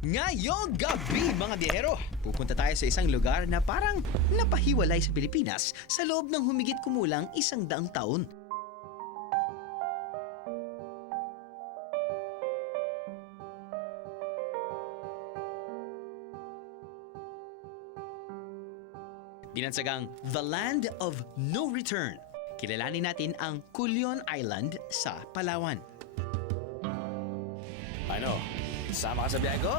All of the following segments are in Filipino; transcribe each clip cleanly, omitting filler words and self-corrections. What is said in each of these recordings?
Ngayong gabi mga biyahero, pupunta tayo sa isang lugar na parang napahiwalay sa Pilipinas sa loob ng humigit kumulang 100 taon. Binansagang The Land of No Return. Kilalanin natin ang Culion Island sa Palawan. Ano? Sama ka sa biyahe ko?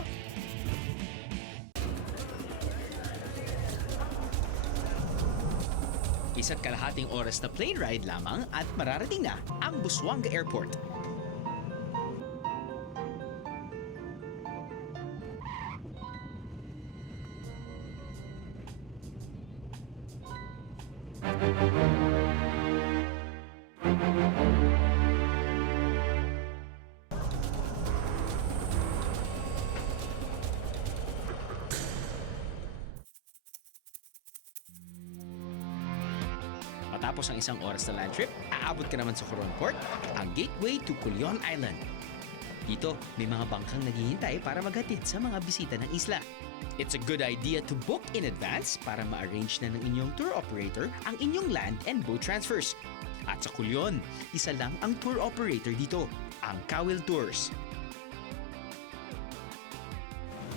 Isa't kalahating oras na plane ride lamang at mararating na ang Busuanga Airport. Matapos ang isang oras na land trip, aabot ka naman sa Coron Port, ang gateway to Culion Island. Dito, may mga bangkang naghihintay para maghatid sa mga bisita ng isla. It's a good idea to book in advance para ma-arrange na ng inyong tour operator ang inyong land and boat transfers. At sa Culion, isa lang ang tour operator dito, ang Kawil Tours.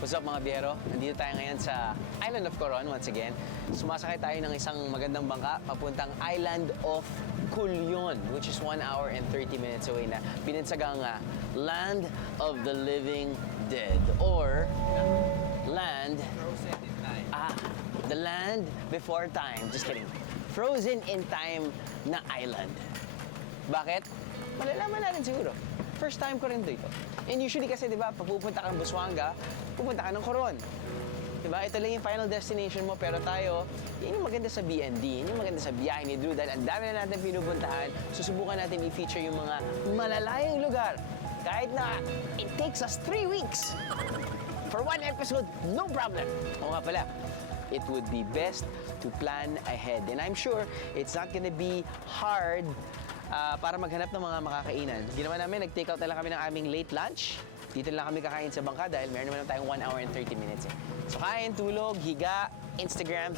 What's up mga biyero? Nandito tayo ngayon sa Island of Coron once again. Sumasakay tayo ng isang magandang bangka papuntang Island of Culion, which is 1 hour and 30 minutes away na binansagang Land of the Living Dead or Land... Frozen in time. The Land Before Time. Just kidding. Frozen in Time na island. Bakit? Malalaman natin siguro. First time ko rin dito. And usually kasi, di ba, pag pupunta ka ng Busuanga, pupunta ka ng Coron. Di ba? Ito lang yung final destination mo, pero tayo, yun yung maganda sa BND, yun yung maganda sa biyahe ni Drew, dahil ang dami na natin pinupuntahan, susubukan natin i-feature yung mga malalayong lugar. Kahit na it takes us 3 weeks for one episode, no problem. O nga pala, it would be best to plan ahead. And I'm sure it's not gonna be hard para maghanap ng mga makakainan. Ginawa namin, nag-take out na lang kami ng aming late lunch. Dito lang kami kakain sa bangka dahil meron naman tayong 1 hour and 30 minutes. So kain, tulog, higa, Instagram.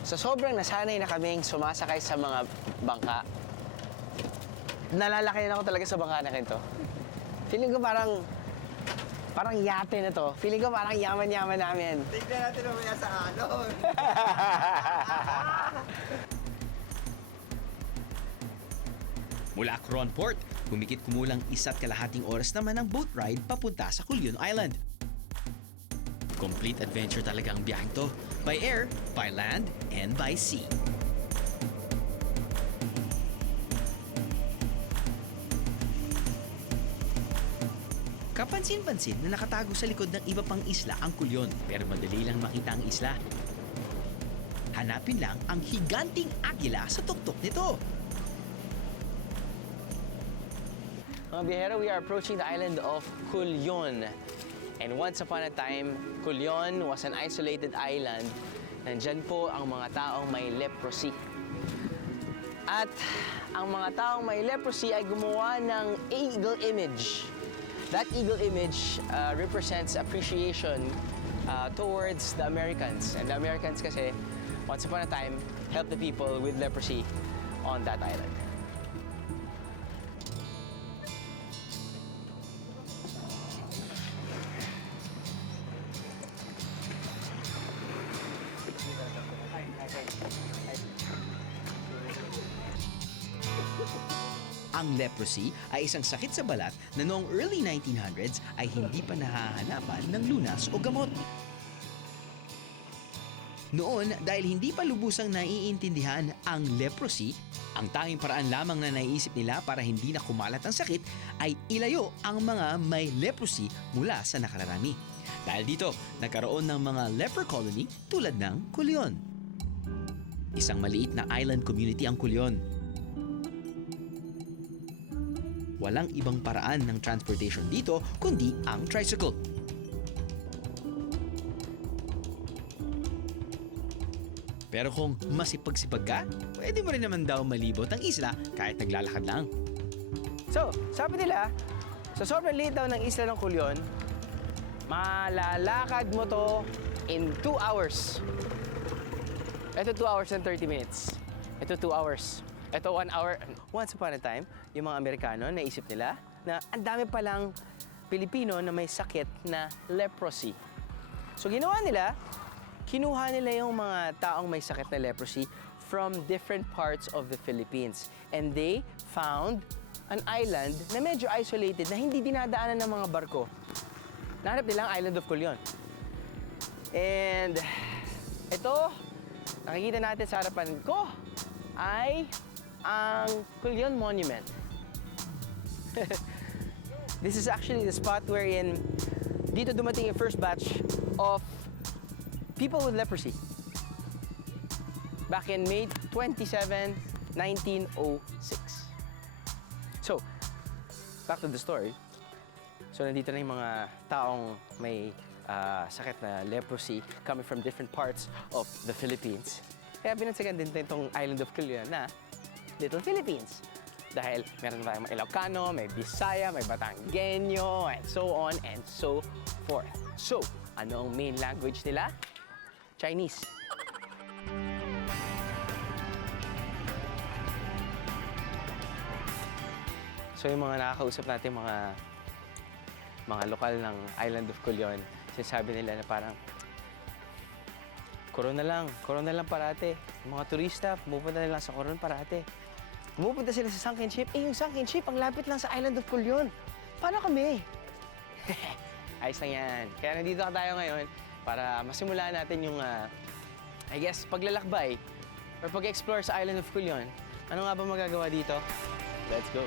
So sobrang nasanay na kaming sumasakay sa mga bangka. Nalalaki na ako talaga sa bangka na ganito. Feeling ko parang yate na to. Feeling ko parang yaman-yaman namin. Tignan natin mamaya sa alon. Mula Coron Port, humigit kumulang 1.5 oras naman ang boat ride papunta sa Culion Island. Complete adventure talaga ang biyaheng to, by air, by land, and by sea. Kapansin-pansin na nakatago sa likod ng iba pang isla ang Culion, pero madali lang makita ang isla. Hanapin lang ang higanting agila sa tuktok nito. Mga biyahero, we are approaching the island of Culion. And once upon a time, Culion was an isolated island. Nandyan po ang mga taong may leprosy. At ang mga taong may leprosy ay gumawa ng eagle image. That eagle image represents appreciation towards the Americans. And the Americans kasi, once upon a time, helped the people with leprosy on that island. Ang leprosy ay isang sakit sa balat na noong early 1900s ay hindi pa nahahanapan ng lunas o gamot. Noon, dahil hindi pa lubusang naiintindihan ang leprosy, ang tanging paraan lamang na naiisip nila para hindi na kumalat ang sakit ay ilayo ang mga may leprosy mula sa nakararami. Dahil dito, nagkaroon ng mga leper colony tulad ng Culion. Isang maliit na island community ang Culion. Walang ibang paraan ng transportation dito kundi ang tricycle. Pero kung masipag-sipag ka, pwede mo rin naman daw malibot ang isla kahit naglalakad lang. So, sabi nila, sa sobrang liit daw ng isla ng Culion, malalakad mo to in 2 hours. Ito 2 hours and 30 minutes. Ito 2 hours. Ito 1 hour. Once upon a time, yung mga Amerikano, naisip nila na ang dami palang Pilipino na may sakit na leprosy. So ginawa nila, kinuha nila yung mga taong may sakit na leprosy from different parts of the Philippines. And they found an island na medyo isolated na hindi dinadaanan ng mga barko. Nahanap nila ang Island of Culion. And ito, nakikita natin sa harapan ko ay ang Culion Monument. This is actually the spot wherein dito dumating yung first batch of people with leprosy. Back in May 27, 1906. So, back to the story. So, nandito na yung mga taong may sakit na leprosy coming from different parts of the Philippines. Kaya binansagan din itong Island of Culion na Little Philippines. Dahil meron tayong mga Ilocano, may Bisaya, may Batanggenyo, and so on and so forth. So, ano ang main language nila? Chinese. So, yung mga nakakausap natin, mga lokal ng Island of Culion, sinasabi nila na parang, Coron na lang parate. Yung mga turista, pumupunta na lang sa Coron parate. Pumupunta sila sa sunken ship. Yung sunken ship, ang lapit lang sa Island of Culion. Paano kami? Ayos lang yan. Kaya nandito tayo ngayon para masimulaan natin yung, I guess, paglalakbay or pag-explore sa Island of Culion. Ano nga ba magagawa dito? Let's go.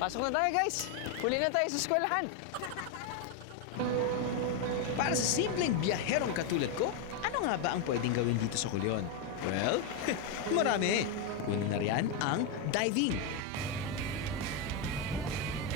Pasok na tayo, guys! Huli na tayo sa eskwelahan! Para sa simpleng biyaherong katulad ko, ano nga ba ang pwedeng gawin dito sa Culion? Well, marami. Una na riyan ang diving.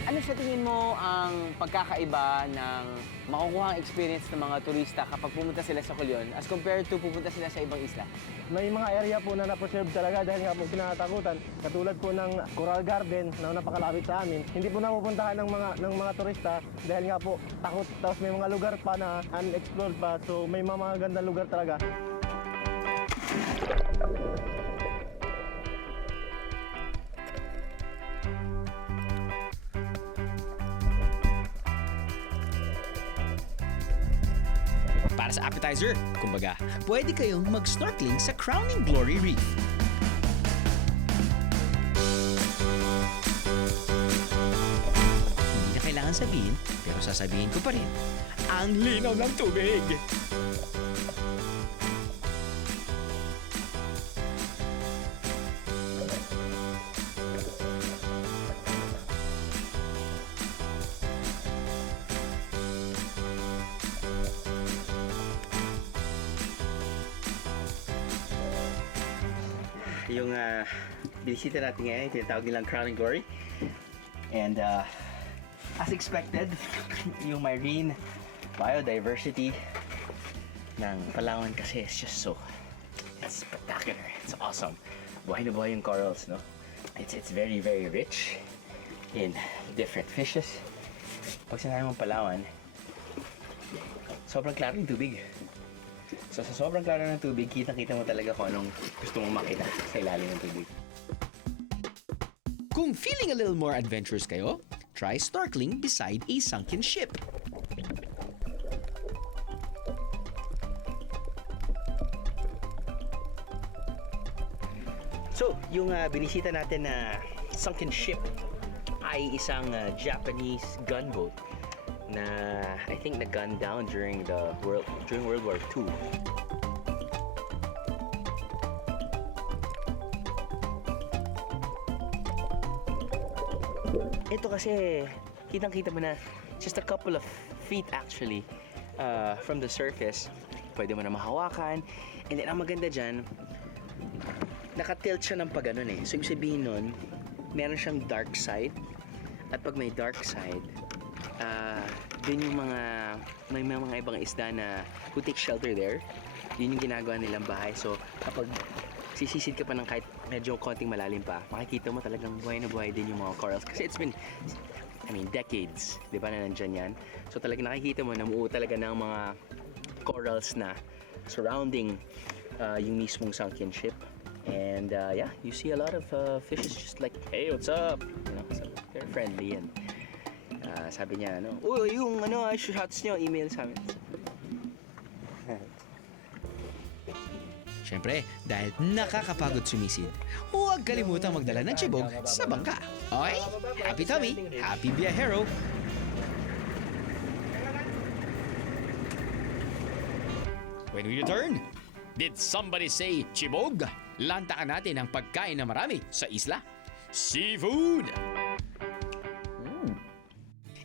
Ano sa tingin mo ang pagkakaiba ng makukuha ang experience ng mga turista kapag pumunta sila sa Culion as compared to pupunta sila sa ibang isla? May mga area po na na-preserve talaga dahil nga po kinakatakutan. Katulad po ng Coral Garden na napakalapit sa amin. Hindi po napupuntahan ng mga turista dahil nga po takot. Tapos may mga lugar pa na unexplored pa. So may mga gandang lugar talaga. Para sa appetizer, kumbaga, pwede kayong mag-snorkeling sa Crowning Glory Reef. Hindi na kailangan sabihin, pero sasabihin ko pa rin, ang linaw ng tubig! Yung binisita natin ngayon, tinatawag nilang Crowning Glory. And as expected, yung marine biodiversity ng Palawan kasi is just it's spectacular. It's awesome. Buhay na buhay yung corals, no? It's very, very rich in different fishes. Pag sinabi mong Palawan, sobrang klaro yung tubig. So sa sobrang klaro ng tubig, kitang-kita mo talaga kung anong gusto mong makita sa ilalim ng tubig. Kung feeling a little more adventurous kayo, try snorkeling beside a sunken ship. So, yung binisita natin na sunken ship ay isang Japanese gunboat na I think na-gun down during World War II. Ito kasi, kitang-kita mo na just a couple of feet actually from the surface. Pwede mo na mahawakan. And then, ang maganda dyan, nakatilt siya ng pag-ganon eh. So, ibig sabihin nun, meron siyang dark side. At pag may dark side, dun yung may mga ibang isda na who take shelter there. Yun yung ginagawa nilang bahay. So, kapag sisisid ka pa ng kahit medyo konting malalim pa, makikita mo talagang buhay na buhay din yung mga corals. Kasi it's been, decades, di ba, na nandyan yan. So talagang nakikita mo, namuo talaga ng mga corals na surrounding yung mismong sunken ship. And yeah, you see a lot of fishes just like, hey, what's up? So they're friendly and sabi niya, yung shots niyo, email sa amin. Siyempre, dahil nakakapagod sumisid, huwag kalimutang magdala ng tiyabog sa bangka. Okay? Happy tummy, happy biyahero! When we return, did somebody say chibog? Lantakan natin ang pagkain na marami sa isla. Seafood!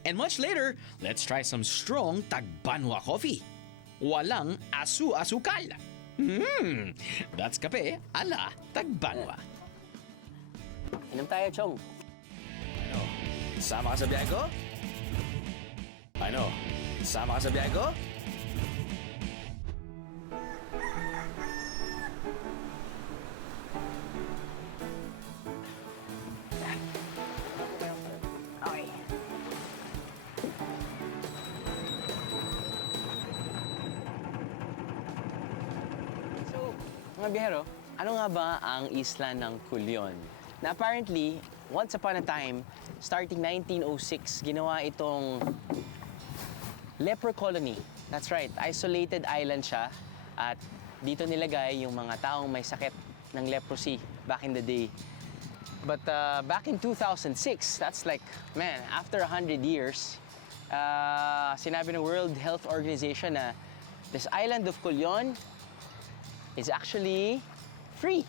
And much later, let's try some strong Tagbanwa coffee. Walang asu-asukal. That's kape ala Tagbanwa. Inom tayo, Chong. Sama ka sa biyahe ko? Sama ka sa biyahe ko? Okay. So, mga biyahero, ano nga ba ang isla ng Culion? Na apparently, once upon a time, starting 1906, ginawa itong leper colony. That's right, isolated island siya. At dito nilagay yung mga taong may sakit ng leprosy back in the day. But back in 2006, that's like, man, after 100 years, sinabi ng World Health Organization na this island of Culion is actually free.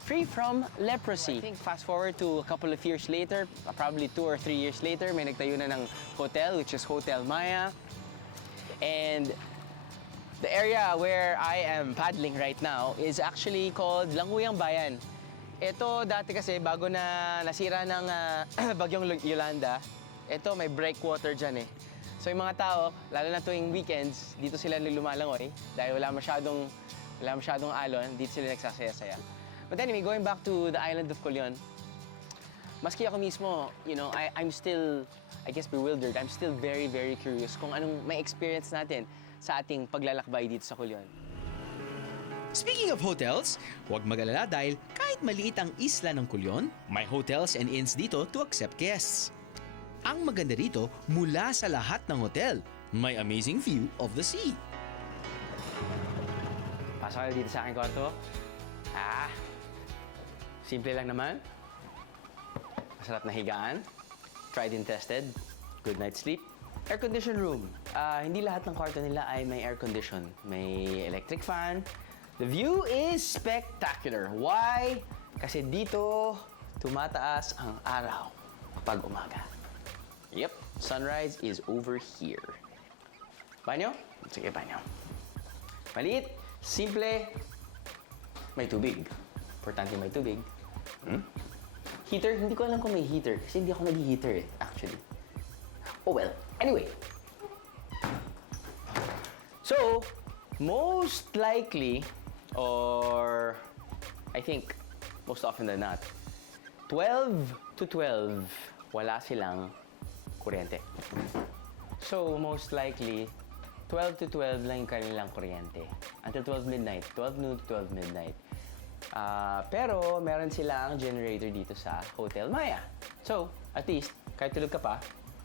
Free from leprosy. I think fast forward to a couple of years later, probably 2 or 3 years later, may nagtayo na ng hotel, which is Hotel Maya. And the area where I am paddling right now is actually called Languyang Bayan. Ito dati kasi bago na nasira ng bagyong Yolanda, ito may breakwater dyan eh. So yung mga tao, lalo na tuwing weekends, dito sila lumalangoy dahil wala masyadong alon, dito sila nagsasaya-saya. But anyway, going back to the island of Culion, maski ako mismo, I'm still, I guess, bewildered. I'm still very, very curious kung anong may experience natin sa ating paglalakbay dito sa Culion. Speaking of hotels, huwag mag-alala dahil kahit maliit ang isla ng Culion, may hotels and inns dito to accept guests. Ang maganda rito, mula sa lahat ng hotel, may amazing view of the sea. Pasok kayo dito sa aking kwarto. Simple lang naman. Masarap na higaan. Tried and tested. Good night's sleep. Air-conditioned room. Hindi lahat ng kwarto nila ay may air condition. May electric fan. The view is spectacular. Why? Kasi dito tumataas ang araw kapag umaga. Yep, sunrise is over here. Banyo? Sige, banyo. Maliit, simple, may tubig. Importante may tubig. Heater? Hindi ko alam kung may heater kasi hindi ako nag-heater actually. Oh well, anyway. So, most likely, or I think most often than not, 12 to 12, wala silang kuryente. So, most likely, 12 to 12 lang yung kanilang kuryente. Until 12 midnight. 12 noon to 12 midnight. Pero, meron silang generator dito sa Hotel Maya. So, at least, kahit tulog ka pa,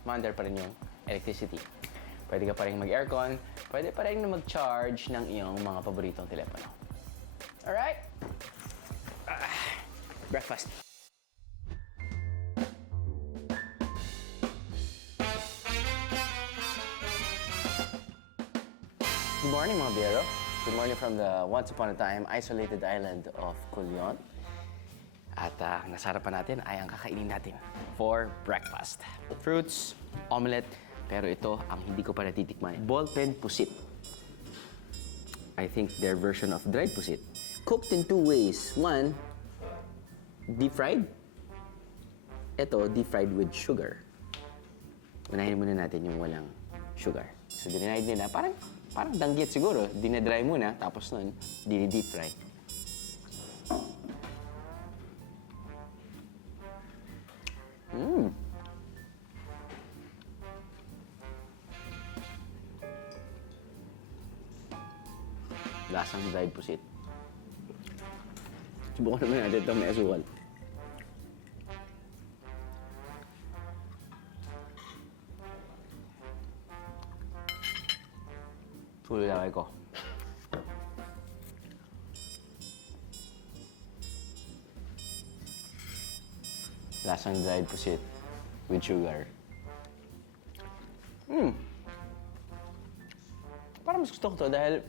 maandar pa rin yung electricity. Pwede ka pa rin mag-aircon, pwede pa rin mag-charge ng iyong mga paboritong telepono. Alright? Breakfast. Good morning, mga biyero. Good morning from the once upon a time isolated island of Culion. At nasarapan natin ay ang kakainin natin for breakfast. Fruits, omelette, pero ito ang hindi ko pa natitikman. Ballpen pusit. I think their version of dried pusit. Cooked in 2 ways. One, deep fried. Ito, deep fried with sugar. Unahin muna natin yung walang sugar. So, dinide nila. Parang danggit siguro. Dinadry muna, tapos nun, dini-deep fry. Mm. Lasang dried pusit. Subukan naman natin ito, may asukal. Tuloy lang ko. Lasang dried pusit with sugar. Parang mas gusto ko to dahil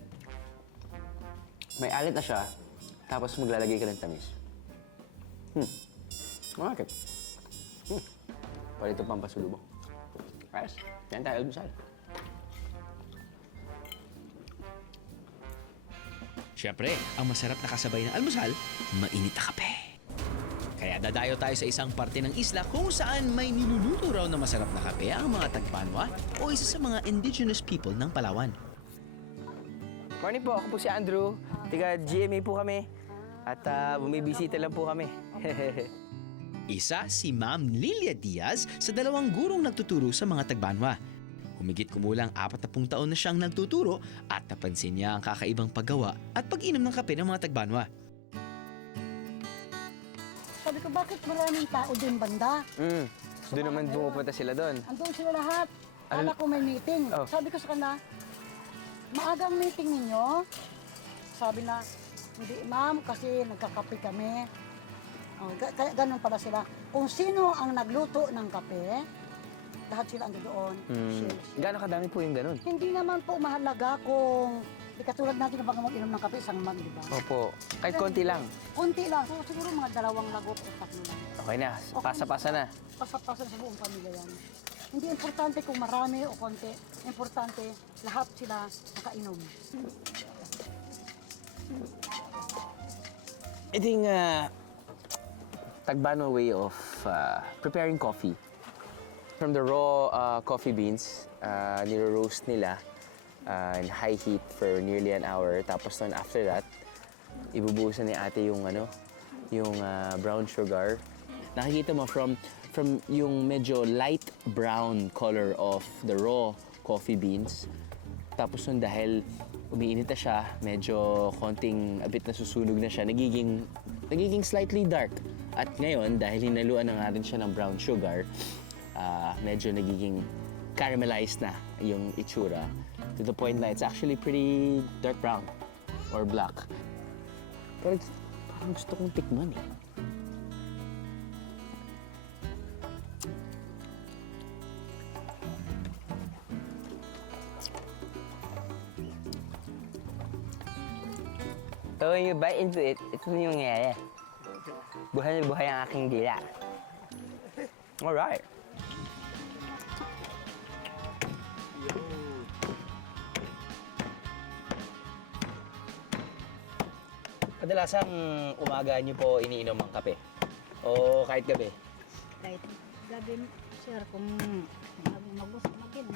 may alit na siya, tapos maglalagay ka ng tamis. Bakit? Palito pampasulubong. Ayos. Yan tayo almusal. Siyempre, ang masarap na kasabay ng almusal, mainit na kape. Kaya dadayo tayo sa isang parte ng isla kung saan may niluluto raw na masarap na kape ang mga Tagbanwa o isa sa mga indigenous people ng Palawan. Morning po, ako po si Andrew. Tiga GMA po kami. At bumibisita lang po kami. Isa si Ma'am Lilia Diaz sa 2 gurong nagtuturo sa mga Tagbanwa. Humigit kumulang 40 taon na siyang nagtuturo at napansin niya ang kakaibang paggawa at pag-inom ng kape ng mga Tagbanwa. Sabi ko, bakit maraming tao din banda? Doon naman pumupunta sila doon. Andun sila lahat. Kala ko may meeting. Oh. Sabi ko sa kanila, maagang meeting ninyo? Sabi na, hindi ma'am, kasi nagkakape kami. Oh, kaya ganun pala sila. Kung sino ang nagluto ng kape, lahat sila ando doon. Share. Gano'ng kadami po yung ganun? Hindi naman po mahalaga kung di katulad natin na bago mag-inom ng kape, isang mag, di ba? Opo. Kahit konti lang. Kunti lang. So, siguro mga 2 lagot o 3 lang. Okay na. Pasa-pasa na. Pasap-pasan sa buong pamilya yan. Hindi importante kung marami o konti. Importante, lahat sila nakainom. I think Tagbanwa way of preparing coffee. From the raw coffee beans, niro-roast nila in high heat for nearly an hour. Tapos then after that, ibubuhusan ni ate yung brown sugar. Nakikita mo from yung medyo light brown color of the raw coffee beans. Tapos nun dahil umiinit na siya, medyo konting a bit nasusunog na siya, nagiging slightly dark. At ngayon, dahil hinaluan na nga rin siya ng brown sugar, medyo nagiging caramelized na yung itsura. To the point na it's actually pretty dark brown or black. Pero parang gusto kong tikman eh. So when you bite into it, ito yung nangyayari. Buhay na buhay ang aking dila. Alright. Kadalasang umaga niyo po iniinom ang kape? O kahit gabi? Kahit gabi, sir, kung magusto magin,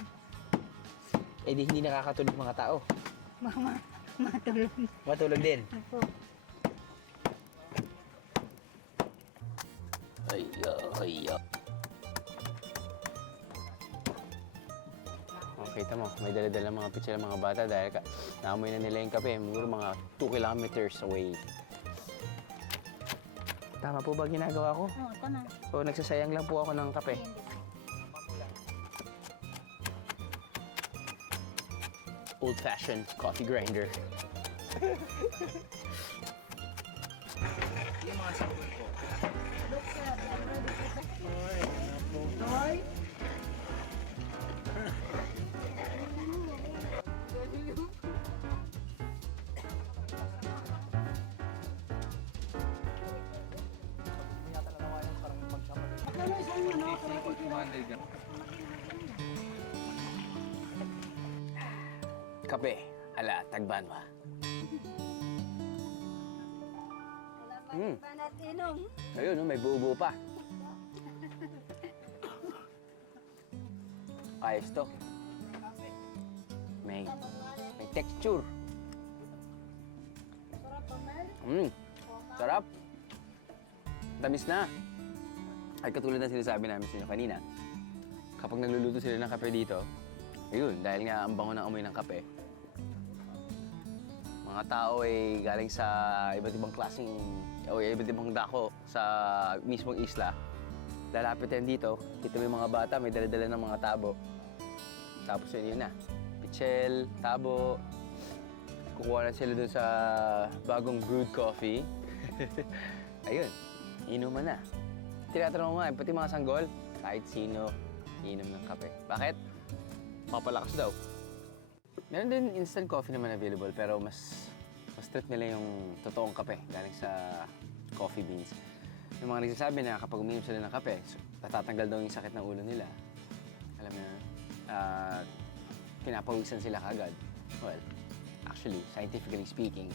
Eh di hindi nakakatulog mga tao. matulog. Matulog din. Ako. Ay. Oh, kita mo, may dala-dala mga picture ng mga bata dahil naamoy na nila yung kape. Siguro mga 2 kilometers away. Tama po ba ginagawa ko? Oh, ito na. O nagsasayang lang po ako ng kape? Old-fashioned coffee grinder. Kape, ala Tagbanwa. Ayun, no, may buo-buo pa. Ayos to. May texture. Sarap. Tamis na. At katulad ng sinasabi namin sa inyo kanina, kapag nagluluto sila ng kape dito, ayun, dahil nga ang bango ng amoy ng kape, mga tao ay galing sa iba't ibang klaseng o iba't ibang dako sa mismong isla. Lalapit yan dito, dito may mga bata, may dala-dala ng mga tabo. Tapos yun na, pichel, tabo. Kukuha na sila dun sa bagong brewed coffee. Ayun, inuman na. Tinatanong mo nga, pati mga sanggol, kahit sino, iinom ng kape. Bakit? Mapalakas daw. Meron din instant coffee naman available, pero mas trip nila yung totoong kape galing sa coffee beans. Yung mga nagsasabi na kapag uminom sila ng kape, natatanggal daw yung sakit ng ulo nila. Alam mo na, pinapawisan sila kagad. Well, actually, scientifically speaking,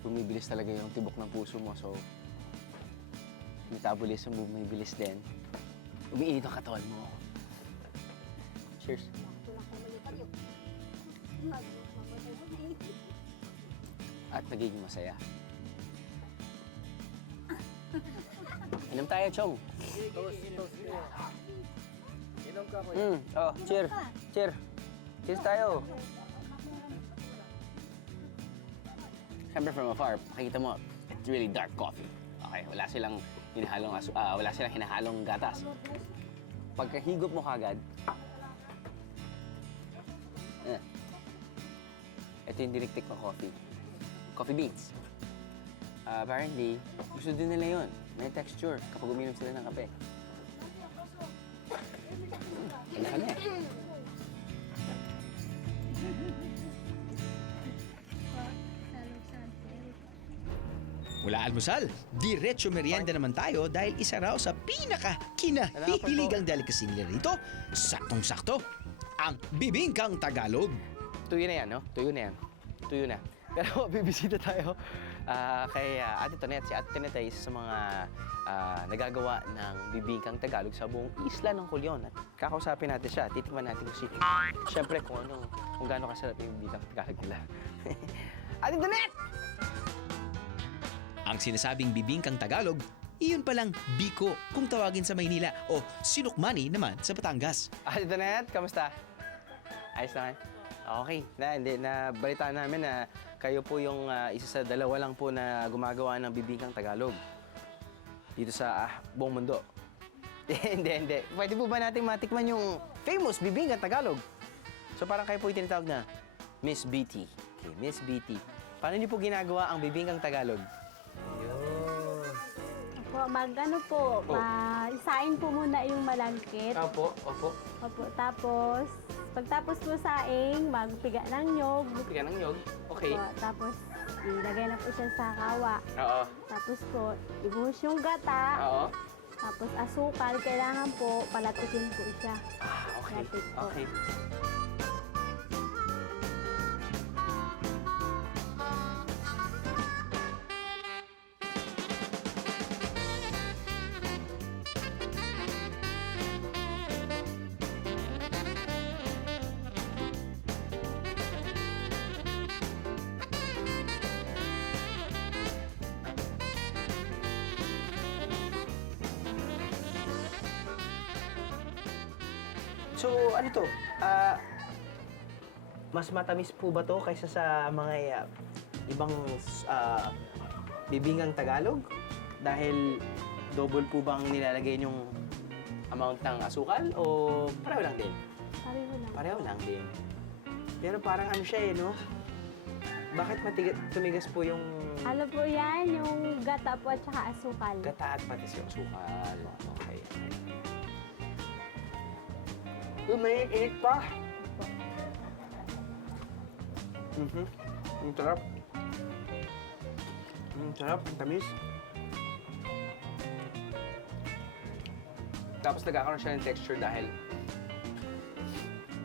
bumibilis talaga yung tibok ng puso mo. So, metabolism mo bumibilis din. Umiinit ang katawan mo. Cheers. At nagiging masaya. Inom tayo, Chong. Inom ka po. Oh, cheer. Cheer. Cheers tayo. Siyempre from afar, makikita mo, it's really dark coffee. Okay, wala silang hinahalong gatas. Pagkahigop mo kagad, ito yung direktik ng coffee. Coffee beans. Apparently, gusto din nila yun. May texture kapag uminom sila ng kape. Kanya kami. Mula almusal, diretso merienda naman tayo dahil isa raw sa pinaka-kinahihiligang delicacy nila rito, saktong-sakto, ang bibingkang Tagalog. Tuyo na yan, no? Tuyo na yan. Tuyo na. Pero bibisita tayo kay Ate Tonet. Si Ate Tonet ay isa sa mga nagagawa ng bibingkang Tagalog sa buong isla ng Culion. At kakausapin natin siya. Titikman natin kung siyempre kung gaano kasarap yung bibingkang Tagalog nila. Ate Tonet! Ang sinasabing bibingkang Tagalog, iyon palang biko kung tawagin sa Maynila o sinukmani naman sa Batangas. Ate Tonet, kamusta? Ayos naman? Okay. Nabalitaan namin na kayo po yung isa sa dalawa lang po na gumagawa ng bibingkang Tagalog dito sa buong mundo. Hindi. Pwede po ba natin matikman yung famous bibingkang Tagalog? So parang kayo po yung tinatawag na Miss BT. Okay, Miss BT. Paano niyo po ginagawa ang bibingkang Tagalog? Isain po muna yung malangkit. Opo. Opo, tapos, pagtapos po saing, magpiga ng nyog. Piga ng nyog. Okay. Opo, tapos, ilagay na po siya sa kawa. Oo. Tapos po, ibuhos yung gata. Oo. Tapos asukal, kailangan po palatikin po siya. Okay. Latik po. Okay. So, ano to? Mas matamis po ba to kaysa sa mga ibang bibingang Tagalog? Dahil double po bang nilalagay yung amount ng asukal o pareho lang din? Pareho lang. Pareho lang din. Pero parang ano siya no? Bakit tumigas po yung Ano po yan? Yung gata po at saka asukal. gata at patis yung asukal? Okay. Init pa. Ang sarap. Ang sarap, ang tamis. Tapos nagkakaroon siya ng texture dahil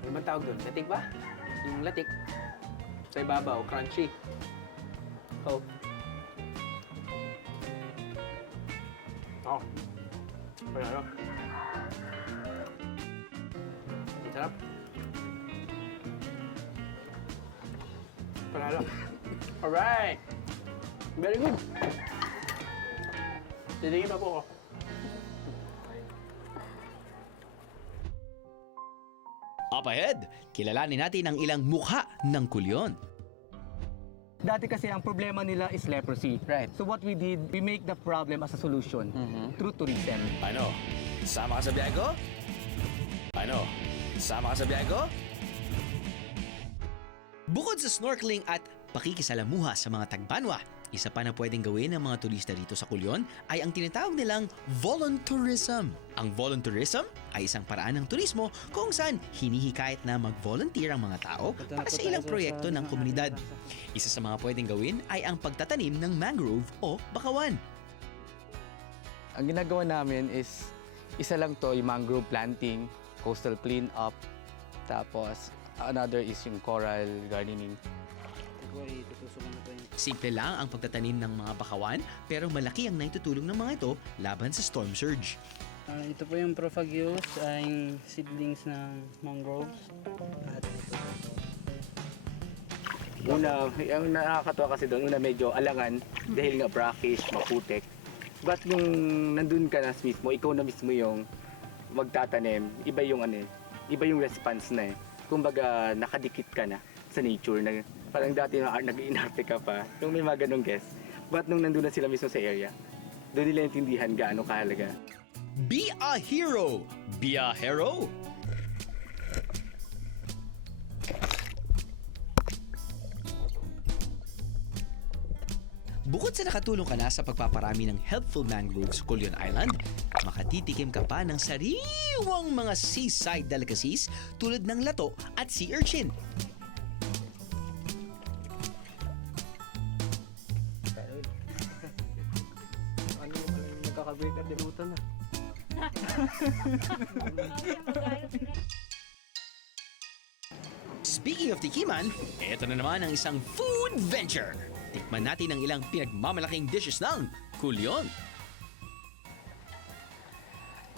ano ba tawag doon? Latik ba? Yung latik sa ibabaw, crunchy. Oh. Oh. Panalo. Ang sarap. Panalo. Alright! Very good! Titingin pa po ako. Up ahead, kilalanin natin ang ilang mukha ng kulyon. Dati kasi ang problema nila is leprosy. Right. So what we did, we make the problem as a solution through tourism. Ano? Sama ka sa biyahe ko? Ano? Sama ka sa biyahe ko? Bukod sa snorkeling at pakikisalamuha sa mga tagbanwa, isa pa na pwedeng gawin ng mga turista rito sa Kulyon ay ang tinatawag nilang voluntourism. Ang voluntourism ay isang paraan ng turismo kung saan hinihikayat na mag-volunteer ang mga tao para sa ilang proyekto ng komunidad. Isa sa mga pwedeng gawin ay ang pagtatanim ng mangrove o bakawan. Ang ginagawa namin is, isa lang to, yung mangrove planting, coastal cleanup, tapos another is yung coral gardening. Simple lang ang pagtatanim ng mga bakawan pero malaki ang naitutulong ng mga ito laban sa storm surge. Ito po yung Prophageus, yung seedlings ng mangroves. At Una, ang nakakatawa kasi doon, una medyo alangan dahil nga brackish, maputik. But nung nandun ka na mismo, ikaw na mismo yung magtatanim, iba yung iba yung response na eh. Kumbaga nakadikit ka na sa nature na parang dati nag-iinarte ka pa, yung may mga ganong guess. But nung nandun na sila mismo sa area, doon nila intindihan gaano kahalaga. Be a hero! Be a hero! Bukod sa nakatulong ka na sa pagpaparami ng helpful mangroves sa Kulyon Island, makatitikim ka pa ng sariwang mga seaside delicacies tulad ng lato at sea urchin. Nagkakabit at dilutan na. Speaking of tikiman, eto na naman ang isang food venture. Tikman natin ang ilang pinagmamalaking dishes ng Kulyon.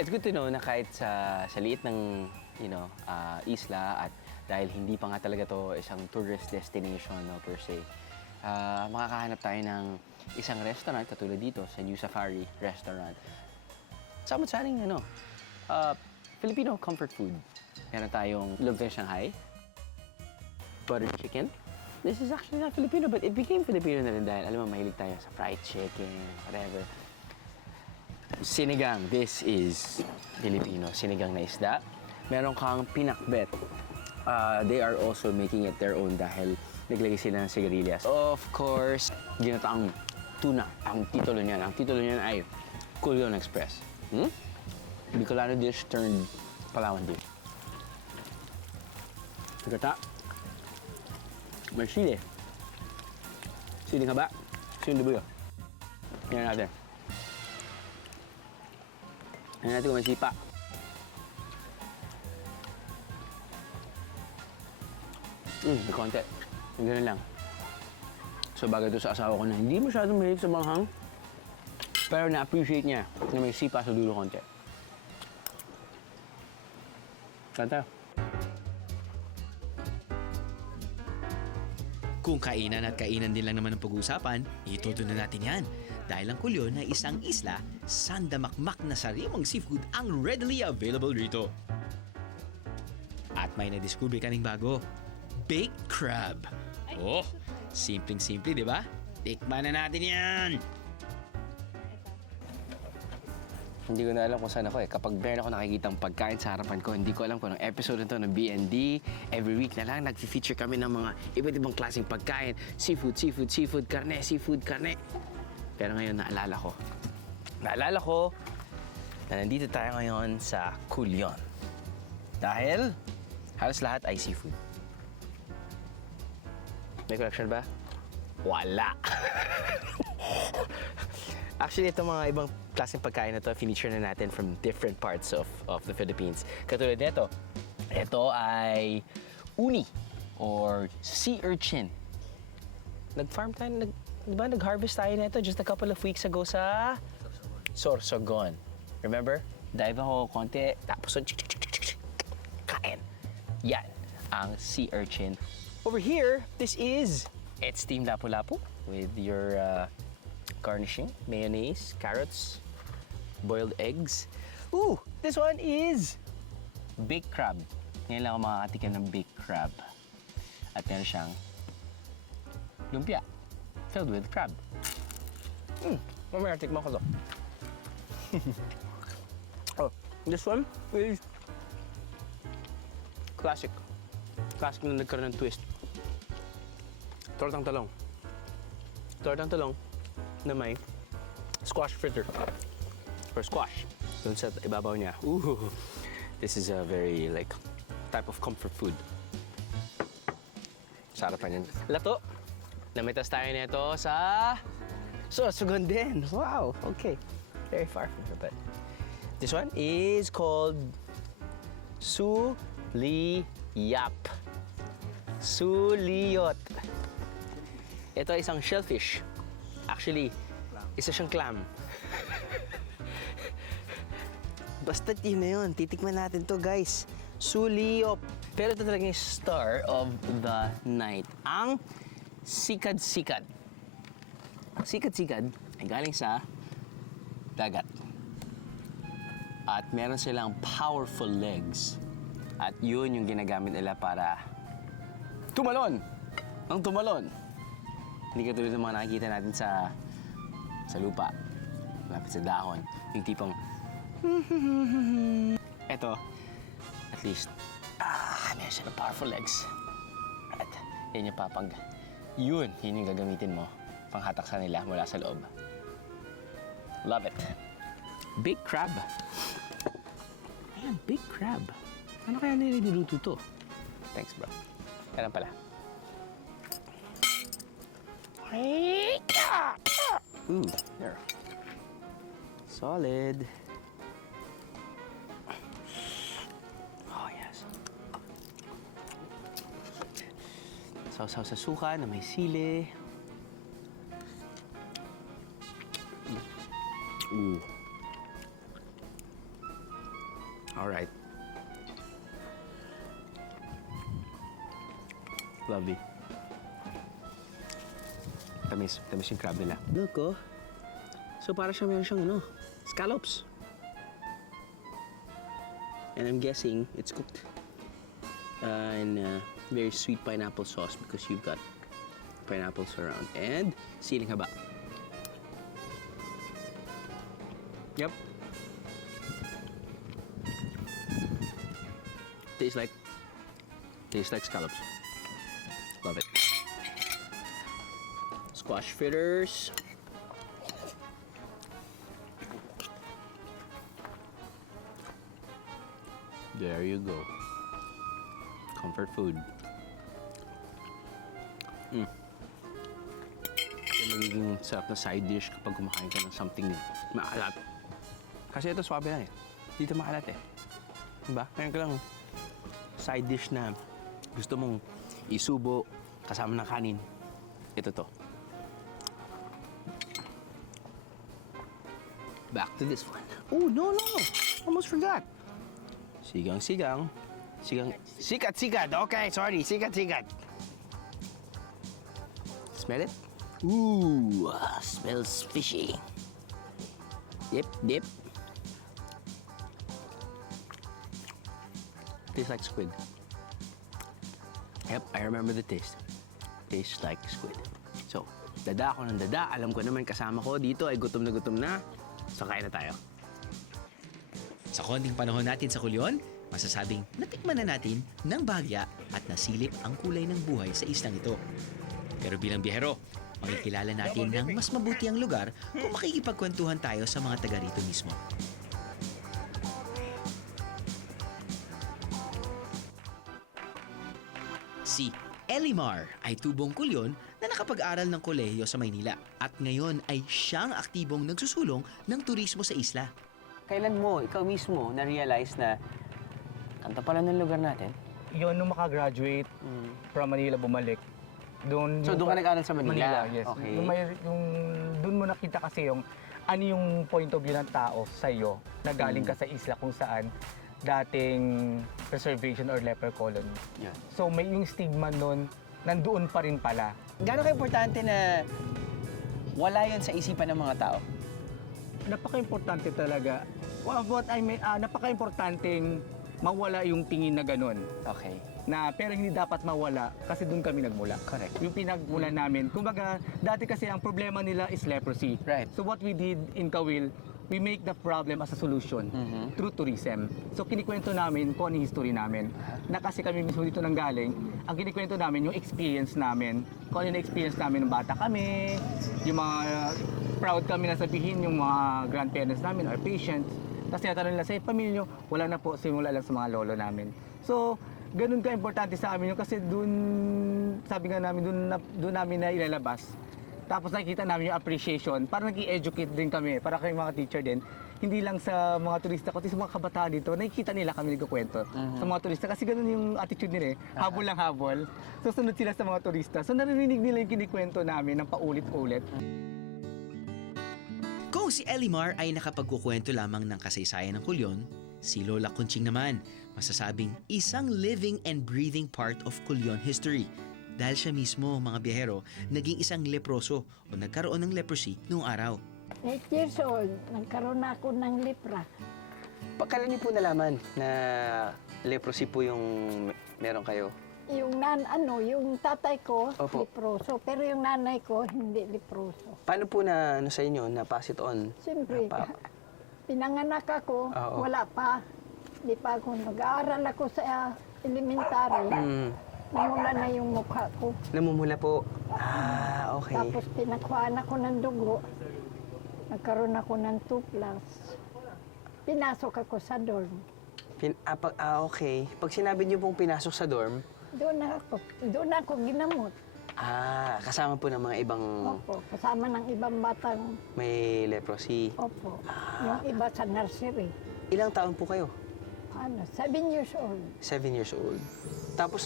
It's good to know na kahit sa liit ng isla at dahil hindi pa nga talaga to isang tourist destination no, per se, makakahanap tayo ng isang restaurant katulad dito sa New Safari Restaurant. Samot-saring Filipino comfort food. Meron tayong lumpia Shanghai, butter chicken. This is actually not Filipino, but it became Filipino na rin dahil, alam mo, mahilig tayo sa fried chicken, whatever. Sinigang, this is Filipino. Sinigang na isda. Meron kang pinakbet. They are also making it their own dahil naglagay sila ng sigarilyas. Of course, ginataang tuna. Ang titulo niyan ay Kulyon Express. Bicolano dish turned Palawan dish. Gata. May sili. Siling haba. Siling lubuyo. Tingnan natin. Tingnan natin kung may sipa. May konti. Yung ganun lang. So bagay ito sa asawa ko na hindi masyadong mahilig sa manghang. Pero na-appreciate niya na may sipa sa dulo konti. Kanta. Kung kainan at kainan din lang naman ang pag-uusapan, ituto na natin yan. Dahil ang Kulyon ay isang isla, sandamakmak na sariwang seafood ang readily available rito. At may na-discover kaming bago, baked crab. Oh, simpleng-simple, di ba? Tikman na natin yan! Hindi ko na alam kung saan ako eh. Kapag meron ako nakikitang pagkain sa harapan ko, hindi ko alam kung anong episode nito ng BND. Every week na lang, nag-feature kami ng mga iba't ibang klaseng pagkain. Seafood, karne, seafood, karne. Pero ngayon, naalala ko na nandito tayo ngayon sa Kulyon. Dahil halos lahat ay seafood. May correction ba? Wala! Actually, itong mga ibang klaseng pagkain na to, feature na natin from different parts of the Philippines. Katulad nito, ito ay uni or sea urchin. Nag-farm tayo, nag-harvest tayo nito just a couple of weeks ago sa Sorsogon. Remember? Dive ako konti, tapos kain. Yan ang sea urchin. Over here, it's steamed lapu-lapu with your garnishing, mayonnaise, carrots, boiled eggs. Ooh, this one is baked crab. Ngayon lang ako makakatikim ng baked crab. At meron siyang lumpia filled with crab. Mamaya tikman ko to. Oh, this one is classic. Classic na nagkaroon ng twist. Tortang talong. Tortang talong na may squash fritter. Or squash. Doon sa ibabaw niya. Ooh, this is a very like type of comfort food. Sarap pa niyan. Lato. Namitas tayo nito sa Sorsogon din. Wow, okay. Very far from here, but this one is called Suliyap. Suliyot. Ito ay isang shellfish. Actually, isa siyang clam. Basta't yun na yun. Titikman natin to, guys. Suliyop. Pero ito talaga yung star of the night. Ang sikad-sikad. Ang sikad-sikad ay galing sa dagat. At meron silang powerful legs. At yun yung ginagamit nila para tumalon. Ang tumalon. Hindi katulad ng mga nakikita natin sa lupa. Malapit sa dahon. Yung tipong eto, at least, meron siya ng powerful legs. At yan yung papag. Yun yung gagamitin mo panghatak sa nila mula sa loob. Love it. Big crab. Ayan, big crab. Ano kaya nila niluto to? Thanks, bro. Kaya pala. Ooh, there. Solid. Oh, yes. Sausaw sa suka na may sili. Ooh. All right. Lovely. Tamis. Tamis yung crab nila. Look, oh. So, para meron siyang, scallops. And I'm guessing it's cooked in very sweet pineapple sauce because you've got pineapples around. And siling haba. Yep. Tastes like scallops. Love it. Squash fritters. There you go. Comfort food. Yung magiging sarap na side dish kapag kumakain ka ng something maalat. Kasi ito swabe lang eh. Dito maalat eh. Diba? Kaya ka lang side dish na gusto mong isubo kasama ng kanin. Ito to. Back to this one. Oh, no. Almost forgot. Sigang-sigang. Sikat-sikat. Okay, sorry. Sikat-sikat. Smell it? Ooh, smells fishy. Dip. Tastes like squid. Yep, I remember the taste. Tastes like squid. So, dada ako ng dada. Alam ko naman kasama ko dito ay gutom na. So, kain na tayo. Sa konting panahon natin sa Culion, masasabing natikman na natin ng bahagya at nasilip ang kulay ng buhay sa islang ito. Pero bilang biyahero, makikilala natin ng mas mabuti ang lugar kung makikipagkwentuhan tayo sa mga taga rito mismo. Si Elimar ay tubong Culion na nakapag-aral ng kolehiyo sa Maynila at ngayon ay siyang aktibong nagsusulong ng turismo sa isla. Kailan mo, ikaw mismo, na-realize na kanta pala ng lugar natin? Yun, nung makagraduate from Manila, bumalik. So, doon ka nag-aral sa Manila? Yes. Okay. Doon mo nakita kasi ano yung point of view ng tao sa iyo na galing ka sa isla kung saan dating reservation or leper colony. Yeah. So, may yung stigma nun, nandoon pa rin pala. Gano'ng ka-importante na wala yun sa isipan ng mga tao? Napaka-importante talaga. What I mean, napaka-importanteng mawala yung tingin na ganun. Okay. Pero hindi dapat mawala kasi doon kami nagmula. Correct. Yung pinagmula namin. Kumbaga, dati kasi ang problema nila is leprosy. Right. So what we did in Kawil, we make the problem as a solution through tourism. So kinikwento namin kung ano yung history namin. Na kasi kami mismo dito nang galing, ang kinikwento namin yung experience namin. Kung ano yung experience namin ng bata kami, yung mga proud kami na sabihin yung mga grandparents namin or patients. Tapos tinatanong nila sa pamilya nyo, wala na po, simula lang sa mga lolo namin. So, ganun ka-importante sa amin yun kasi dun, sabi nga namin, dun namin na ilalabas. Tapos nakikita namin yung appreciation, para nag-i-educate din kami, para kayong mga teacher din. Hindi lang sa mga turista, kundi sa mga kabataan dito, nakikita nila kami nagkukwento sa mga turista. Kasi ganun yung attitude nila habol lang habol. So sunod sila sa mga turista. So narinig nila yung kinikwento namin ng paulit-ulit. Kung si Elimar ay nakapagkukwento lamang ng kasaysayan ng Kulyon, si Lola Kunching naman masasabing isang living and breathing part of Kulyon history. Dahil siya mismo, mga biyahero, naging isang leproso o nagkaroon ng leprosy noong araw. 8 years old, nagkaroon na ako ng lepra. Kailan niyo po nalaman na leprosy po yung meron kayo? Yung tatay ko, Opo. leproso. Pero yung nanay ko, hindi leproso. Paano po na sa inyo, na pass it on? Siyempre, pinanganak ako, Oo. wala pa. Hindi pa ako nag-aaral ako sa elementary. Namula na yung mukha ko. Namumula po. Okay. Tapos pinakuhaan ako ng dugo. Nagkaroon ako ng 2 plus. Pinasok ako sa dorm. Okay. Pag sinabi niyo pong pinasok sa dorm, Doon ako ginamot. kasama po ng mga ibang Opo, kasama ng ibang batang. may leprosy. Opo. Yung iba sa nursery. Ilang taon po kayo? 7 years old. 7 years old. Tapos,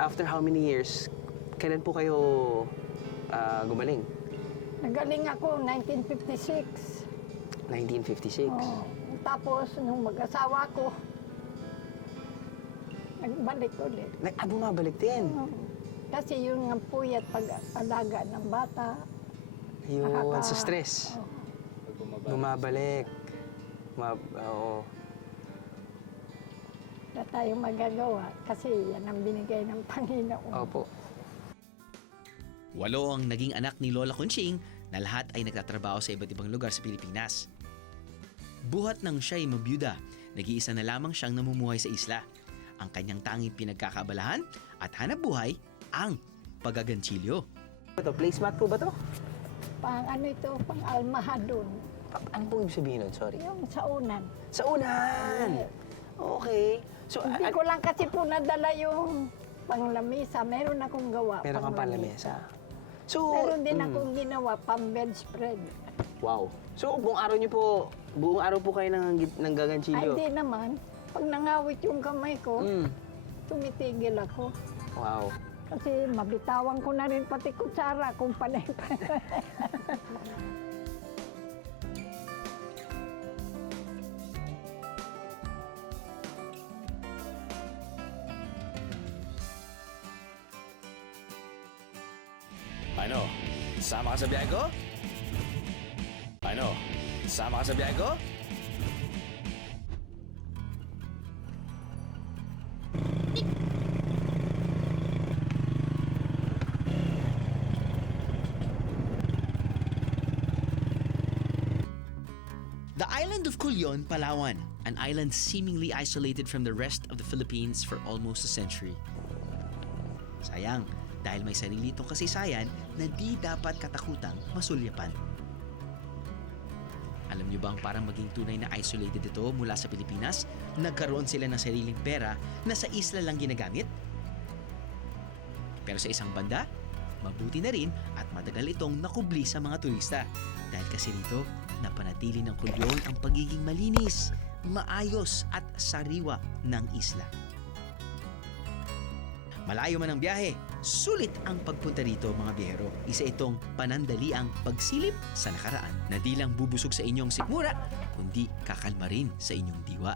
after how many years, kailan po kayo gumaling? Nagaling ako 1956. 1956. Oo. Tapos, nung mag-asawa ko, nagbalik ulit. Bumabalik din. Kasi yung ang puyat pag-alaga ng bata. Yun, sa stress. Bumabalik. Oo. Wala tayong magagawa kasi yan ang binigay ng Panginoon. Opo. 8 ang naging anak ni Lola Kunching na lahat ay nagtatrabaho sa iba't ibang lugar sa Pilipinas. Buhat nang siya'y mabiyuda, nag-iisa na lamang siyang namumuhay sa isla. Ang kanyang tanging pinagkakaabalahan at hanap buhay ang pagagantsilyo. Ito, placemat po ba to? Pang almahadon. Ano po ibig sabihin nun? Sorry. Yung saunan. Saunan! Okay. So, Hindi ko lang kasi po nadala yung panglamesa. Meron akong gawa. meron kang panlamesa. So, Meron din akong ginawa pang bedspread. wow. So, buong araw po kayo Ay, nanggagantsilyo? hindi naman. Pag nangawit yung kamay ko, tumitigil ako. Wow. Kasi mabitawan ko na rin pati kutsara kung panay pa. Ano? Sama ka sa biyahe ko? Ano? Sama ka sa biyahe ko? The island of Culion, Palawan, an island seemingly isolated from the rest of the Philippines for almost a century. Sayang, dahil may sarili itong kasaysayan na di dapat katakutang masulyapan. Alam niyo bang parang maging tunay na isolated ito mula sa Pilipinas, nagkaroon sila ng sariling pera na sa isla lang ginagamit? Pero sa isang banda, mabuti na rin at matagal itong nakubli sa mga turista. Dahil kasi rito, napanatili ng Culion ang pagiging malinis, maayos at sariwa ng isla. Malayo man ang biyahe, sulit ang pagpunta rito mga biyahero. Isa itong panandaliang pagsilip sa nakaraan na di lang bubusog sa inyong sikmura, kundi kakalma rin sa inyong diwa.